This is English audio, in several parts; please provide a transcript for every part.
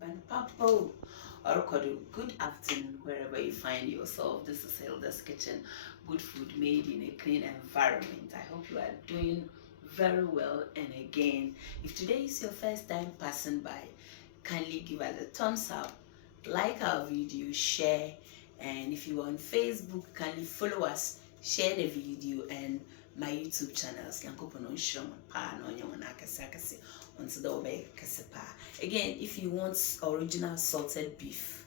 Banpapo or Kodu. Good afternoon, wherever you find yourself. This is Hilda's Kitchen. Good food made in a clean environment. I hope you are doing very well. And again, if today is your first time passing by, kindly give us a thumbs up, like our video, share, and if you're on Facebook, kindly follow us, share the video, and my YouTube channels. Again, if you want original salted beef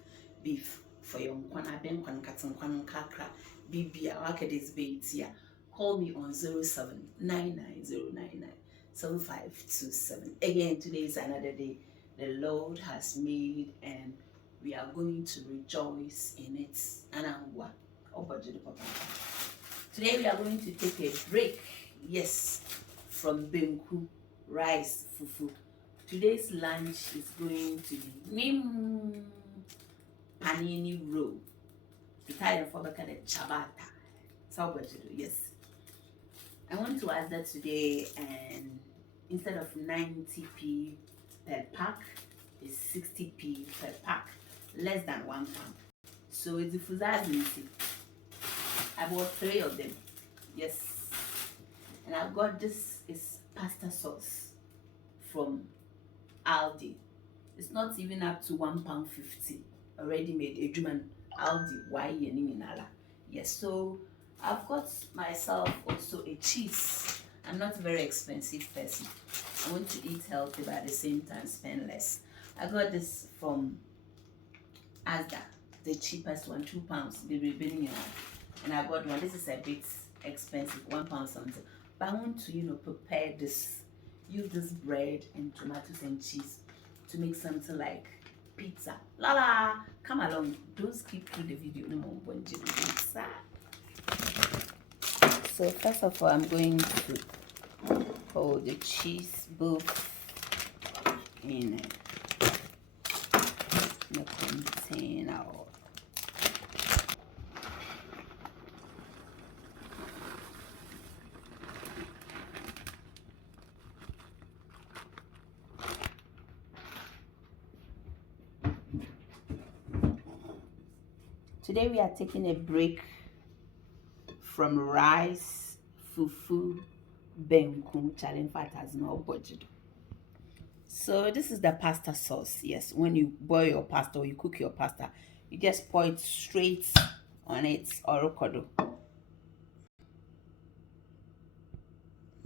for your nkwana ben kwan katan kakra bibia wakades betia, call me on 0799099757. Again, today is another day the Lord has made, and we are going to rejoice in it. Today we are going to take a break, yes, from Benku rice fufu. Today's lunch is going to be panini roll. Italian for the ciabatta. So yes. I want to add that today, and instead of 90p per pack, is 60p per pack, less than 1 pound. So it's the fuzazi. I bought 3 of them. Yes. And I've got this is pasta sauce from Aldi. It's not even up to £1.50. Already made a German Aldi. Why Yeninala? Yes, so I've got myself also a cheese. I'm not a very expensive person. I want to eat healthy, but at the same time spend less. I got this from Asda, the cheapest one, £2. And I got one. This is a bit expensive, £1 something. But I want to, prepare this. Use this bread and tomatoes and cheese to make something like pizza. Lala, come along. Don't skip through the video. So first of all, I'm going to hold the cheese both in the container. Today we are taking a break from rice, fufu, benku, challenge fat has no budget. So this is the pasta sauce. Yes, when you boil your pasta or you cook your pasta, you just pour it straight on it or kodo.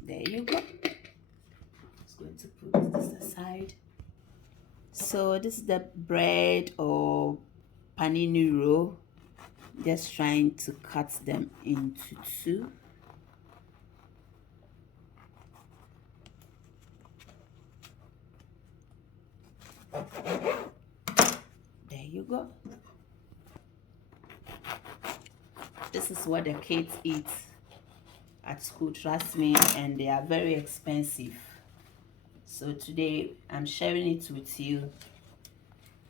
There you go. Just going to put this aside. So this is the bread or panini roll. Just trying to cut them into 2. There you go. This is what the kids eat at school, trust me, and they are very expensive. So today I'm sharing it with you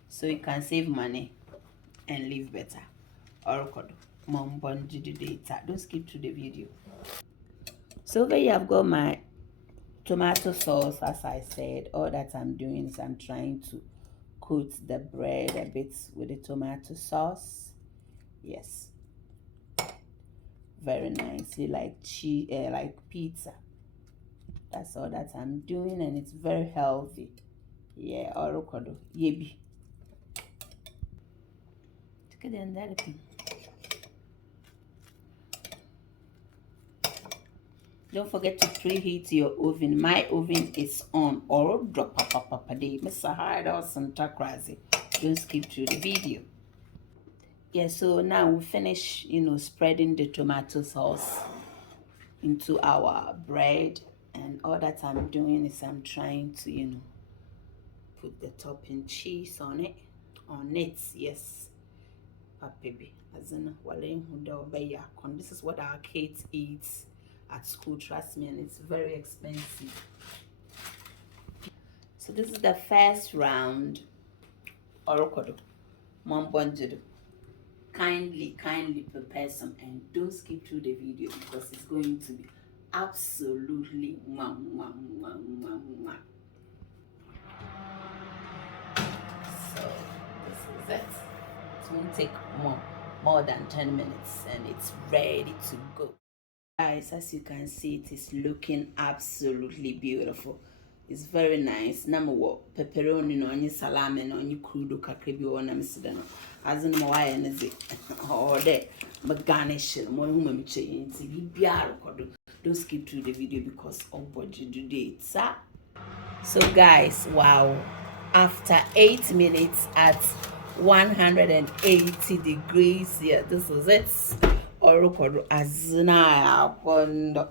so you can save money and live better. Don't skip through the video. So over here I've got my tomato sauce. As I said, all that I'm doing is I'm trying to coat the bread a bit with the tomato sauce. Yes, very nicely, like cheese, like pizza. That's all that I'm doing, and it's very healthy. Yeah, orokodo yebi. Don't forget to preheat your oven. My oven is on. Or drop papa day. Mr. Hard or Santa Crazy. Don't skip through the video. Yeah, so now we finish, spreading the tomato sauce into our bread, and all that I'm doing is I'm trying to, put the topping cheese on it. Yes. Baby. This is what our kids eat at school, trust me, and it's very expensive. So this is the first round. Orokodo. Mombonjido. Kindly prepare some and don't skip through the video because it's going to be absolutely mwah. won't take more than 10 minutes, and it's ready to go. Guys, as you can see, it is looking absolutely beautiful. It's very nice. Number one, pepperoni no any salami no any crudo kakrebi on amsidano. As in my and is it or there, but garnish more human change. Don't skip through the video because of what you do it, sir. So guys, wow, after 8 minutes at 180 degrees here, this is it. Orokodo azina kondo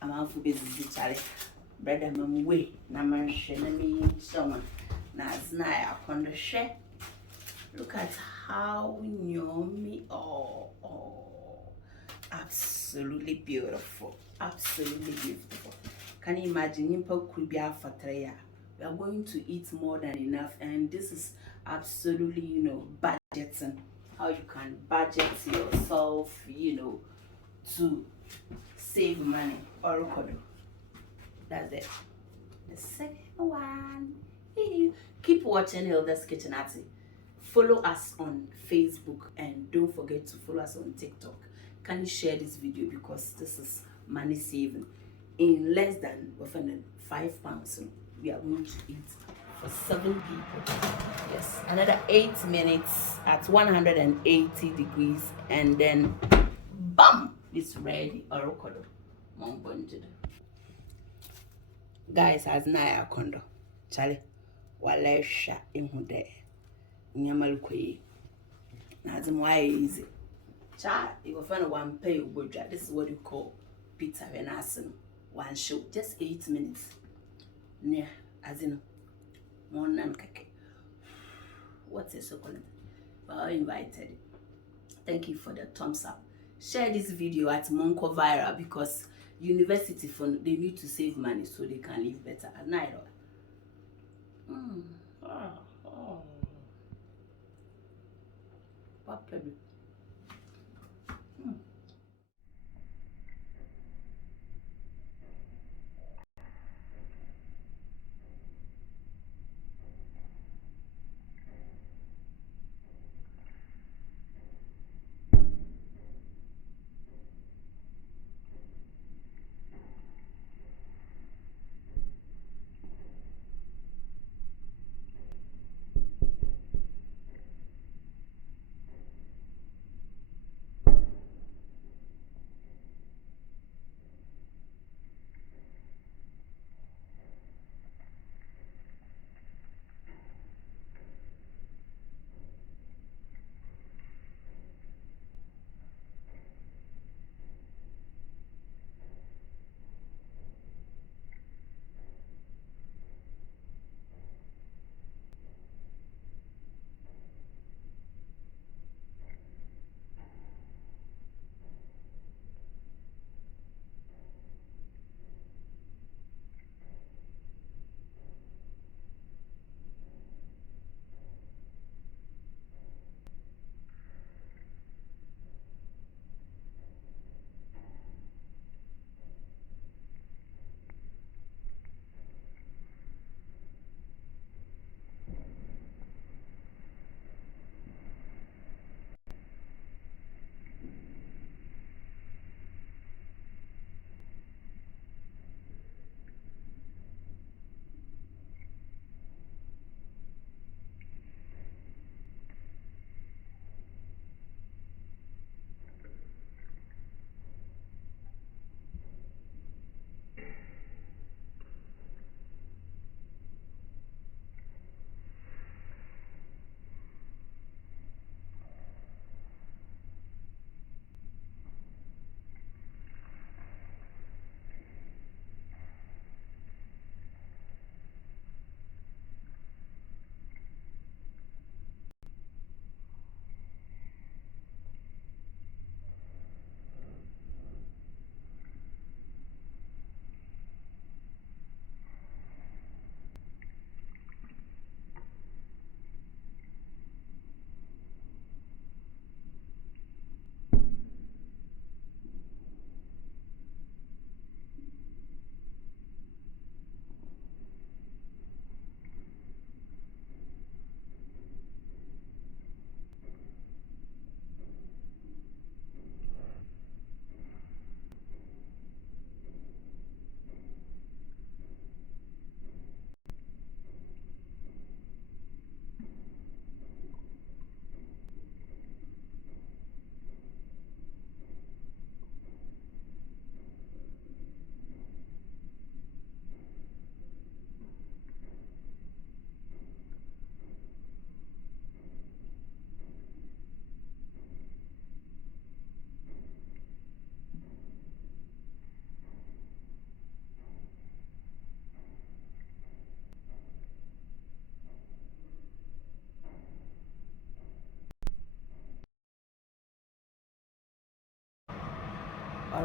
I'm out for busy chale brother mam way na man hwe na me someone na azina kondo hwe. Look at how yummy. Absolutely beautiful. Absolutely beautiful. Can you imagine? We are going to eat more than enough, and this is absolutely, budgeting. How you can budget yourself, to save money. Or that's it. The second one. Keep watching Hilda's Kitchen Arty. Follow us on Facebook and don't forget to follow us on TikTok. Can you share this video because this is money saving? In less than £5, we are going to eat for 7 people. Yes, another 8 minutes at 180 degrees, and then bam, it's ready. Guys, as Naya Kondo, Charlie, Walesha Imude, Nyamalkwe, Nazim, why easy? Child, you will find one pay. This is what you call pizza and asin. One show, just 8 minutes. Yeah, as in one and kake. What's a succulent? Well, invited. Thank you for the thumbs up. Share this video at Monko Viral because university fund they need to save money so they can live better at night. What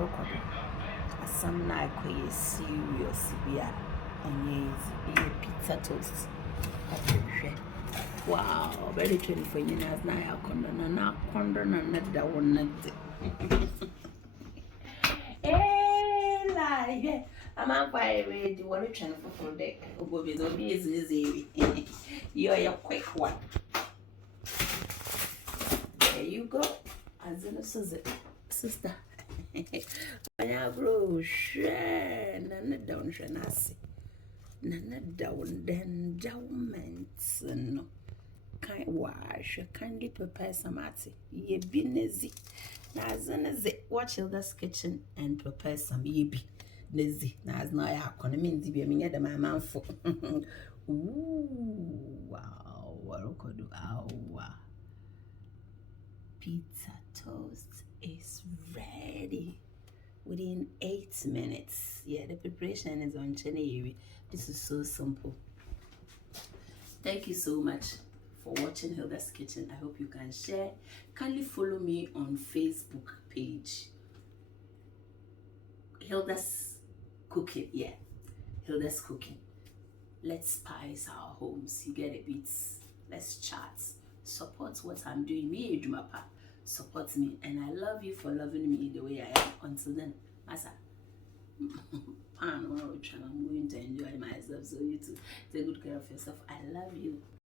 Warokodo. Some like we serious beer and yes, pizza toast. Wow, very true for you as na ya kondo na kondo na da one. Eh, lie. I'm on fire with the water channel for deck. Go with the business. You're a quick one. There you go. As in a sister. I grow share none down shanasi. None down then endowments no. Kind wash, kindly prepare some ati. Ye be nazi. Nazi, watch Hilda's kitchen and prepare some ye be nazi. Naz no ya mean the be the my man for. Ooh, wow, what could do? Wow. Pizza toast is ready within 8 minutes. Yeah, the preparation is on January. This is so simple. Thank you so much for watching Hilda's Kitchen. I hope you can share. Kindly follow me on Facebook page. Hilda's Cooking. Yeah, Hilda's Cooking. Let's spice our homes. You get a bit. Let's chat. Support what I'm doing. Me, Jumapa. Support me. And I love you for loving me the way I am. Until then, Masa. I'm going to enjoy myself. So you too. Take good care of yourself. I love you.